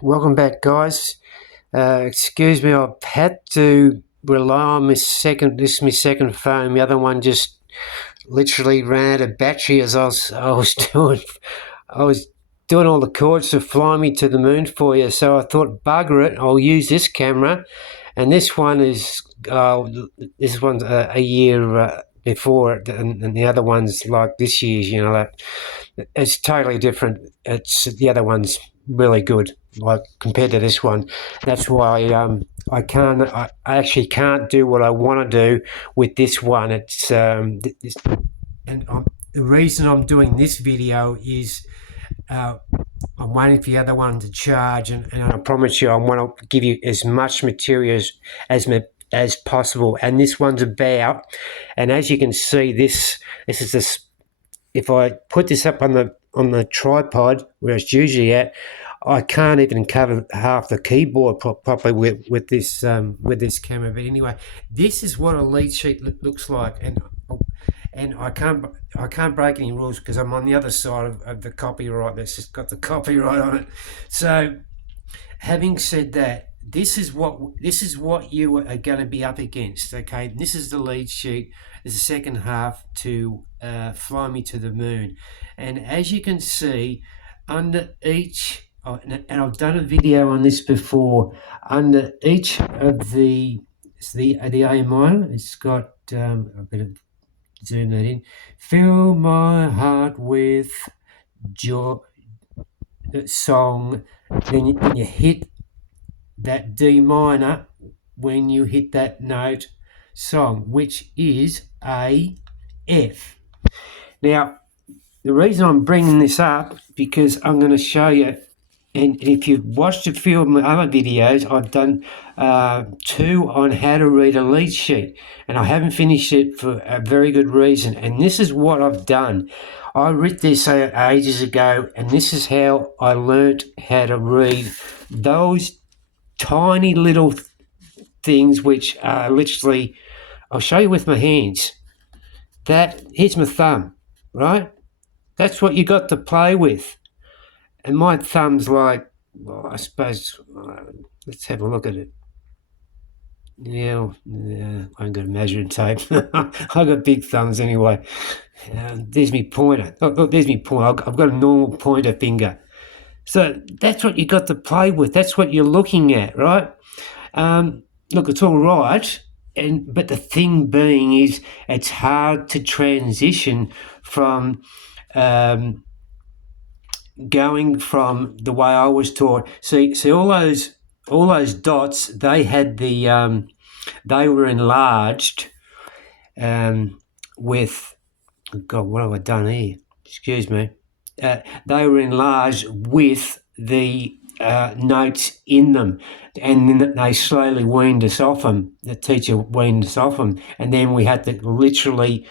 Welcome back, guys. Excuse me, I've had to rely on this is my second phone. The other one just literally ran out of battery as I was doing all the chords to Fly Me to the Moon for you. So I thought, bugger it, I'll use this camera, and this one's a year before it, and the other one's like this year's. It's totally different. The other one's really good, like compared to this one. That's why I actually can't do what I want to do with this one. The reason I'm doing this video is I'm waiting for the other one to charge, and I promise you I want to give you as much material as possible. And this one's about, and as you can see, this is this. If I put this up on the tripod where it's usually at, I can't even cover half the keyboard properly with this camera. But anyway, this is what a lead sheet looks like, and I can't break any rules because I'm on the other side of the copyright that's just got the copyright on it. So, having said that, this is what you are going to be up against. Okay, this is the lead sheet. There's the second half to Fly Me to the Moon, and as you can see, under each, and I've done a video on this before, under each of the A minor, it's got a bit of zoom that in. Fill my heart with joy. Song. Then you hit that D minor when you hit that note, song, which is A F. Now, the reason I'm bringing this up because I'm going to show you. And if you've watched a few of my other videos, I've done 2 on how to read a lead sheet. And I haven't finished it for a very good reason. And this is what I've done. I read this ages ago, and this is how I learnt how to read those tiny little things, which are literally, I'll show you with my hands. Here's my thumb, right? That's what you got to play with. And my thumb's like, well, I suppose, let's have a look at it. Yeah, I ain't got a measuring tape. I've got big thumbs anyway. There's my pointer. Oh, there's my pointer. I've got a normal pointer finger. So that's what you got to play with. That's what you're looking at, right? Look, it's all right. But the thing being is it's hard to transition from going from the way I was taught. See all those dots, they had they were enlarged with, God, what have I done here? Excuse me. They were enlarged with the notes in them, and then they slowly weaned us off them. The teacher weaned us off them, and then we had to literally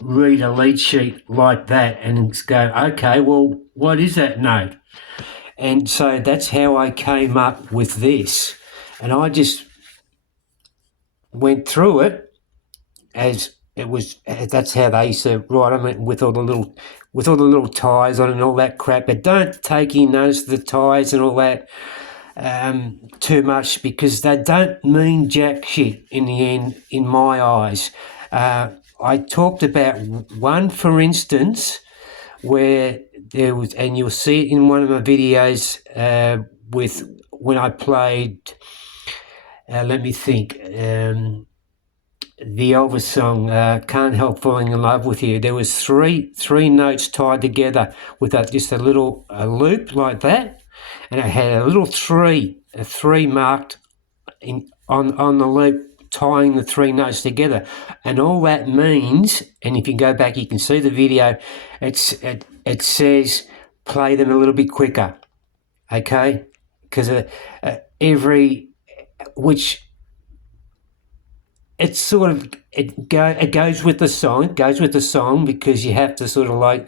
read a lead sheet like that and go, okay, well, what is that note? And so that's how I came up with this. And I just went through it as it was. That's how they used to write them, with all the little ties on and all that crap. But don't take in notice of the ties and all that too much, because they don't mean jack shit in the end, in my eyes. I talked about one, for instance, where there was, and you'll see it in one of my videos with when I played, let me think, the Elvis song, Can't Help Falling in Love with You. There was three notes tied together with just a little loop like that, and it had a little a three marked on the loop, tying the 3 notes together. And all that means, and if you go back you can see the video, it says play them a little bit quicker, okay? Because it's sort of, it goes with the song, because you have to sort of like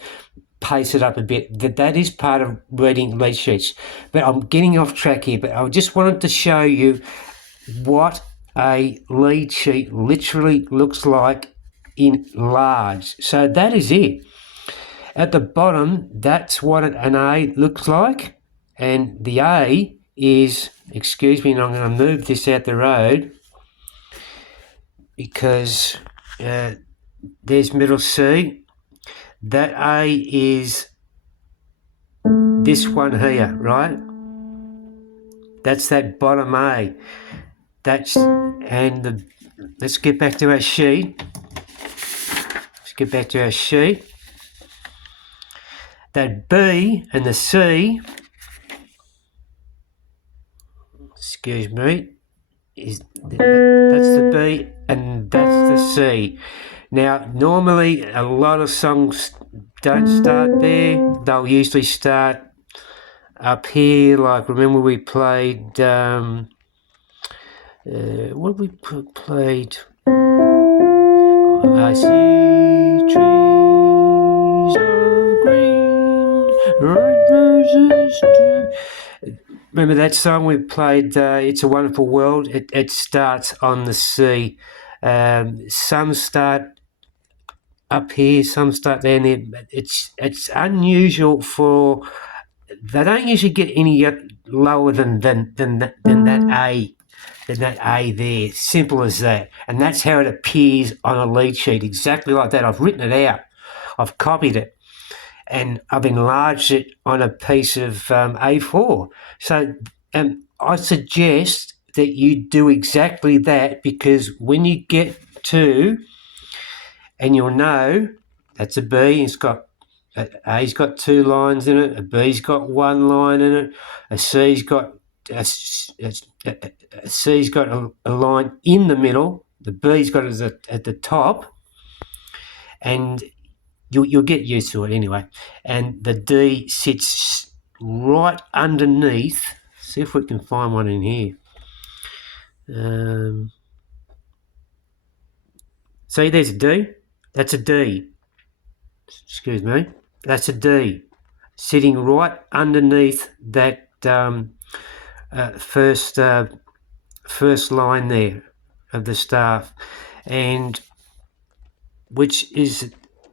pace it up a bit. That is part of reading lead sheets. But I'm getting off track here, but I just wanted to show you what a lead sheet literally looks like in large. So that is it. at the bottom, that's what an A looks like. And the A is, excuse me, and I'm going to move this out the road because there's middle C. That A is this one here, right? That's that bottom A. Let's get back to our sheet. Let's get back to our sheet. That B and the C, excuse me, that's the B and that's the C. Now, normally a lot of songs don't start there. They'll usually start up here. Like, remember we played, what we played? I see trees of green, red roses too. Remember that song we played, It's a Wonderful World? It starts on the C. Some start up here, some start down there. It's unusual for, they don't usually get any lower than that A. Than that A there, simple as that. And that's how it appears on a lead sheet, exactly like that. I've written it out, I've copied it, and I've enlarged it on a piece of A4. So I suggest that you do exactly that, because when you get to, and you'll know that's a B, it's got, A's got 2 lines in it, a B's got 1 line in it, a C's got a C's got a line in the middle, the B's got it at the top, and you'll get used to it anyway. And the D sits right underneath. See if we can find one in here. See, there's a D. That's a D. Excuse me. That's a D, sitting right underneath that first line there of the staff. And which is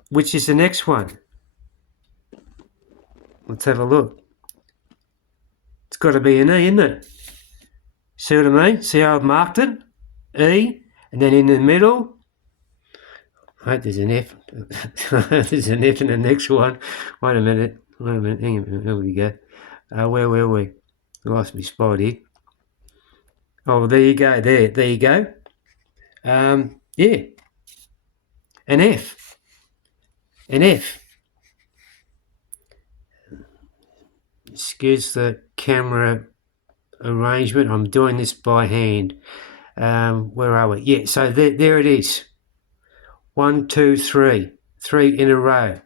the next one? Let's have a look. It's got to be an E, isn't it? See what I mean? See how I've marked it? E, and then in the middle, right, there's an F. There's an F in the next one. Wait a minute. Hang on a minute. There we go. Where were we? Lost my spot here. Oh, there you go. There you go. Yeah. An F. An F. Excuse the camera arrangement. I'm doing this by hand. Where are we? Yeah, so there it is. 1, 2, 3. 3 in a row.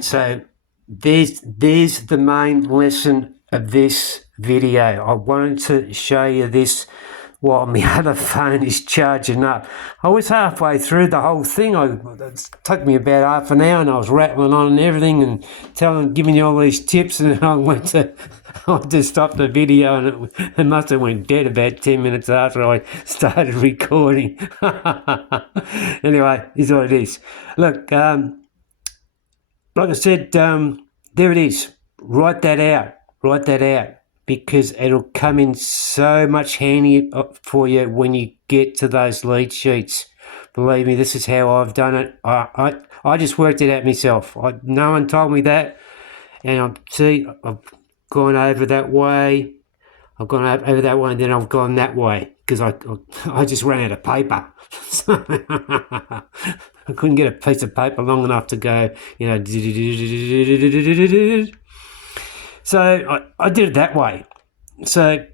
So there's the main lesson of this video. I wanted to show you this while my other phone is charging up. I was halfway through the whole thing. It took me about half an hour, and I was rattling on and everything and giving you all these tips, and I went to stop the video, and it must have went dead about 10 minutes after I started recording. Anyway, here's what it is. Look, like I said, there it is. Write that out, because it'll come in so much handy for you when you get to those lead sheets. Believe me, this is how I've done it. I just worked it out myself. No one told me that, and I've gone over that way. I've gone over that way, and then I've gone that way, because I just ran out of paper. I couldn't get a piece of paper long enough to go, So I did it that way. So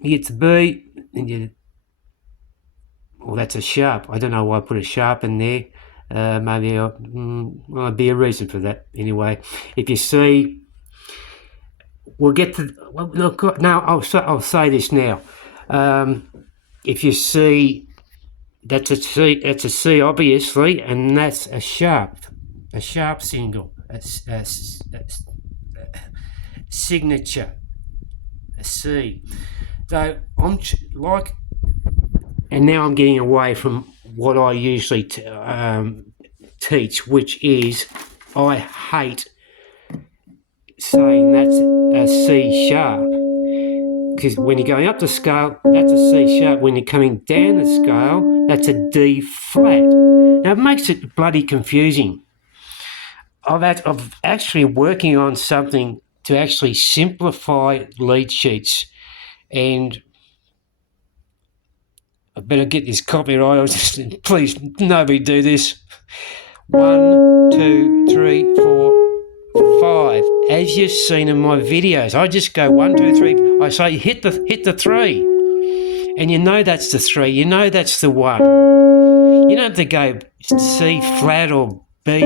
you get to B, and that's a sharp. I don't know why I put a sharp in there. Maybe there'll be a reason for that. Anyway, if you see, we'll get to. Look, now I'll say this now. If you see, that's a C. That's a C, obviously, and that's a sharp single. A signature, a C. So I'm and now I'm getting away from what I usually teach, which is I hate saying that's a C sharp, because when you're going up the scale, that's a C sharp. When you're coming down the scale, that's a D flat. Now, it makes it bloody confusing. I'm actually working on something to actually simplify lead sheets, and I better get this copyright. Please, nobody do this. 1, 2, 3, 4, 5. As you've seen in my videos, I just go 1, 2, 3. I say hit the 3, and you know that's the 3. You know that's the 1. You don't have to go C flat or B,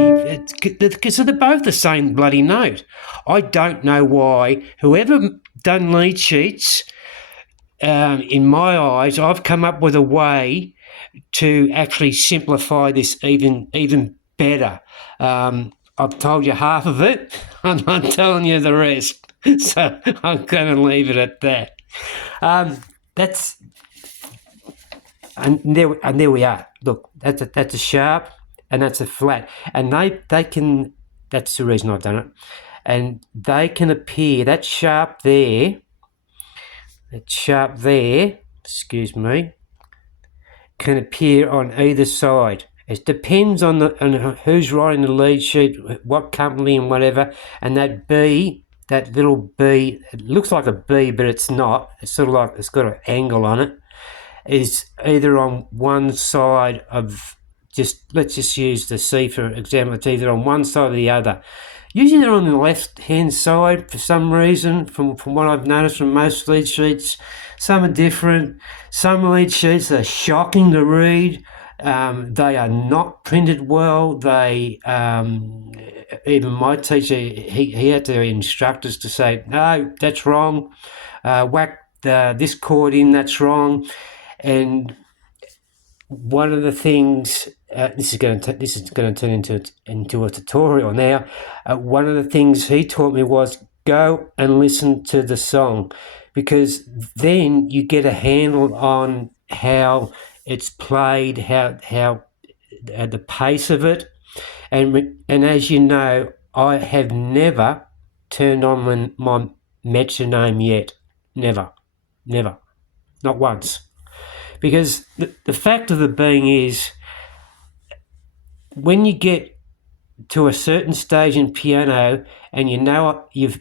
because they're both the same bloody note. I don't know why whoever done lead sheets, in my eyes, I've come up with a way to actually simplify this even better. I've told you half of it. I'm not telling you the rest, so I'm going to leave it at that. There we are. Look, that's a sharp and that's a flat, and they can. That's the reason I've done it, and they can appear. That sharp there. Excuse me, can appear on either side. It depends on who's writing the lead sheet, what company and whatever. And that B, that little B, it looks like a B, but it's not. It's sort of like it's got an angle on it. Is either on one side of, let's just use the C for example. It's either on one side or the other. Usually they're on the left-hand side for some reason, from what I've noticed from most lead sheets. Some are different. Some lead sheets are shocking to read. They are not printed well. They, even my teacher, he had to instruct us to say, no, that's wrong. Whack this chord in, that's wrong. And one of the things, this is going to turn into a tutorial now. One of the things he taught me was go and listen to the song, because then you get a handle on how it's played, how the pace of it, and as you know, I have never turned on my metronome yet, never, not once. Because the fact of the being is, when you get to a certain stage in piano and you know you've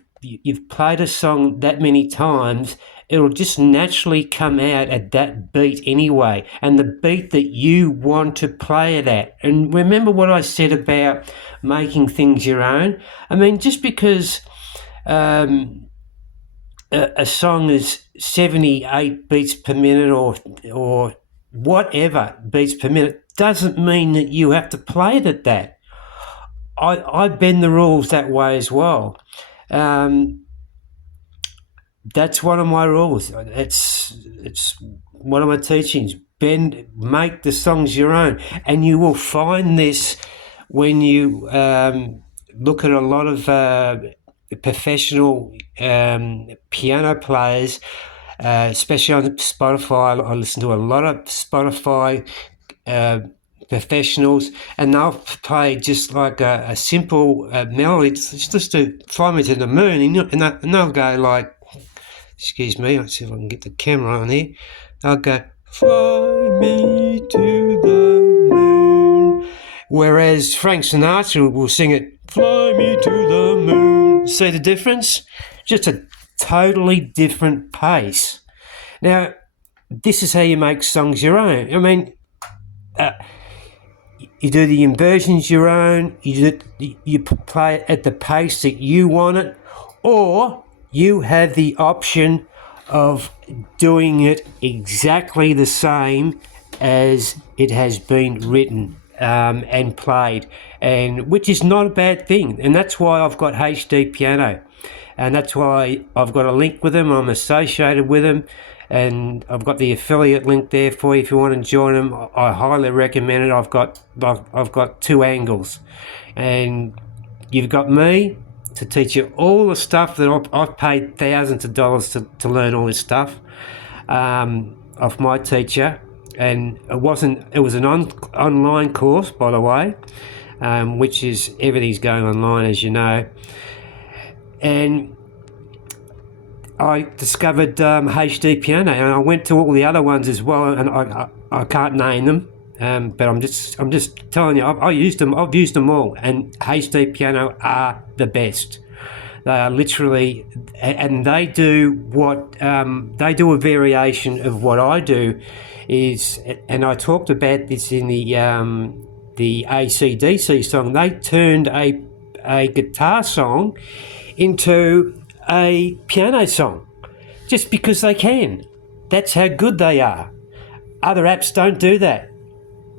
played a song that many times, it'll just naturally come out at that beat anyway, and the beat that you want to play it at. And remember what I said about making things your own? I mean, just because a song is 78 beats per minute or whatever beats per minute doesn't mean that you have to play it at that. I bend the rules that way as well. That's one of my rules. It's one of my teachings. Make the songs your own, and you will find this when you look at a lot of professional piano players, especially on Spotify. I listen to a lot of Spotify professionals, and they'll play just like a simple melody, just to fly me to the moon, and they'll go like, excuse me, let's see if I can get the camera on here. They'll go, fly me to the moon. Whereas Frank Sinatra will sing it, fly me to the moon. See the difference? Just a totally different pace. Now, this is how you make songs your own. I mean, you do the inversions your own, you play it at the pace that you want it, or you have the option of doing it exactly the same as it has been written and played, and which is not a bad thing. And that's why I've got HD Piano, and that's why I've got a link with them. I'm associated with them, and I've got the affiliate link there for you if you want to join them. I highly recommend it. I've got two angles, and you've got me to teach you all the stuff that I've paid thousands of dollars to learn all this stuff off my teacher. And it was an online course, by the way. which is everything's going online, as you know. And I discovered HD Piano, and I went to all the other ones as well, and I can't name them, but I'm just telling you, I've used them all, and HD Piano are the best. They are literally, and they do what they do a variation of what I do, is, and I talked about this in the AC/DC song. They turned a guitar song into a piano song just because they can. That's how good they are. Other apps don't do that.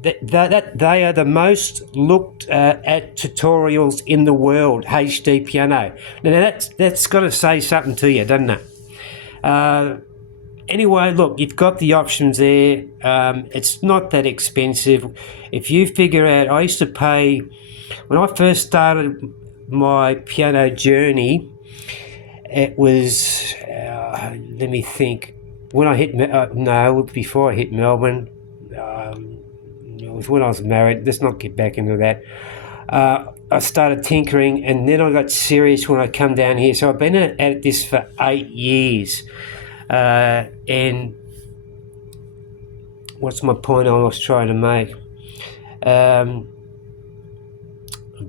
They are the most looked at tutorials in the world, HD Piano. Now that's got to say something to you, doesn't it? Anyway, look, you've got the options there. It's not that expensive. If you figure out, I used to pay, when I first started my piano journey, it was, let me think, when I hit, before I hit Melbourne, it was when I was married. Let's not get back into that. I started tinkering, and then I got serious when I come down here. So I've been at this for 8 years. And what's my point I was trying to make? I've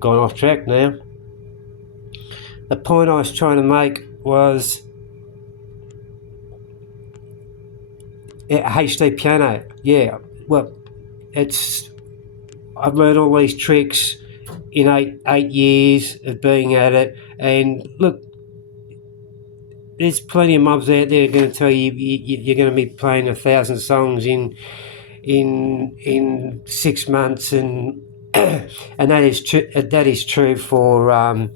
gone off track now. The point I was trying to make was HD Piano. Yeah, well, I've learned all these tricks in eight years of being at it, and look, there's plenty of mobs out there going to tell you you're going to be playing 1,000 songs in 6 months, and and that is true. That is true for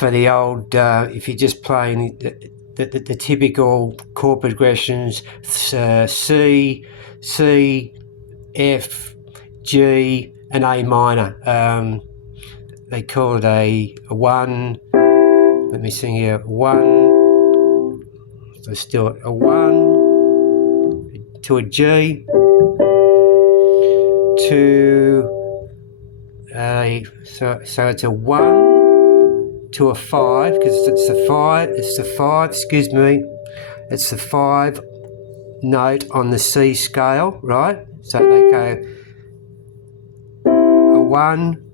the old. If you're just playing the typical chord progressions, C, F, G, and A minor. They call it a one. Let me sing here. One. So still a one to a G to a. So it's a one to a five, because it's the five. It's the five. Excuse me. It's the 5 note on the C scale, right? So they go a 1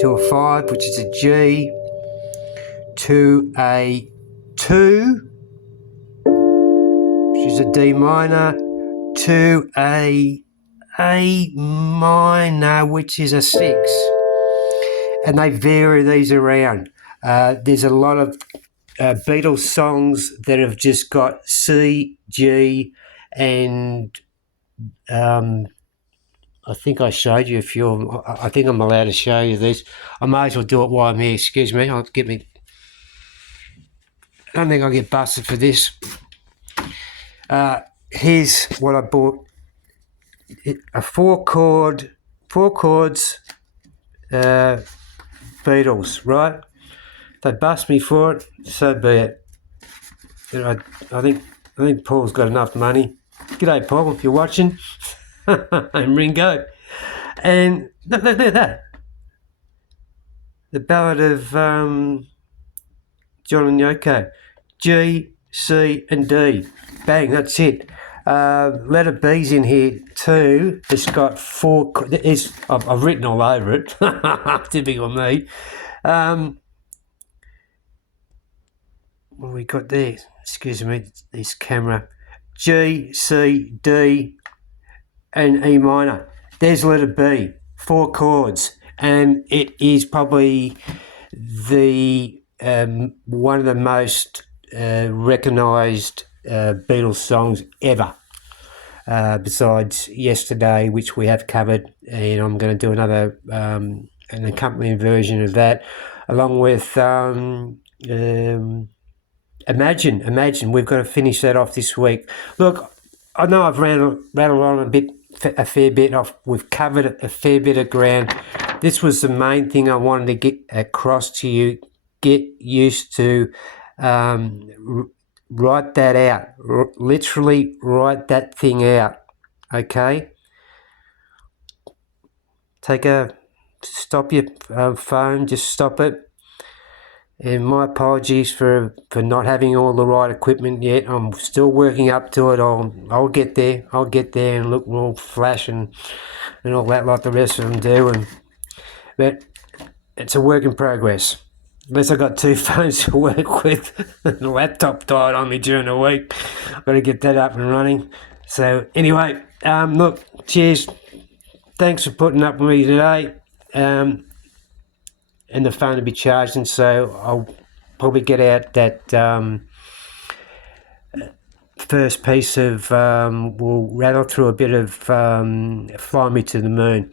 to a 5, which is a G, to a 2, which is a D minor, to a minor, which is a 6. And they vary these around. There's a lot of Beatles songs that have just got C, G, and I think I showed you a few of them. I think I'm allowed to show you these. I may as well do it while I'm here. Excuse me. I don't think I'll get busted for this. Here's what I bought. A 4 chords Beatles, right? If they bust me for it, so be it. I think Paul's got enough money. G'day, Paul, if you're watching. And Ringo. And look at that. The Ballad of John and Yoko. G, C, and D. Bang, that's it. Letter B's in here too. It's got 4. I've written all over it. Typical me. What have we got there? Excuse me, this camera. G, C, D, and E minor. There's letter B. 4 chords, and it is probably the one of the most recognised Beatles songs ever. Besides Yesterday, which we have covered, and I'm going to do another an accompanying version of that, along with Imagine. We've got to finish that off this week. Look, I know I've rattled on a fair bit. We've covered a fair bit of ground. This was the main thing I wanted to get across to you. Get used to. Write that out. Literally write that thing out. Okay. stop your phone, just stop it. And my apologies for not having all the right equipment yet. I'm still working up to it. I'll get there. I'll get there and look all flash and all that like the rest of them do. But it's a work in progress. At least I got 2 phones to work with. The laptop died on me during the week. I've got to get that up and running. So anyway, look, cheers. Thanks for putting up with me today. And the phone will be charged, and so I'll probably get out that first piece of, we'll rattle through a bit of Fly Me to the Moon.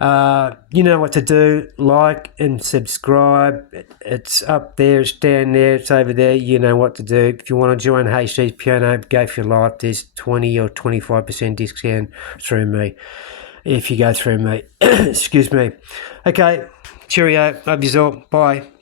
You know what to do. Like and subscribe. It's up there, it's down there, it's over there. You know what to do. If you want to join HD's Piano Go For Your Life, there's 20 or 25% discount through me if you go through me. Excuse me. Okay, cheerio. Love you all. Bye.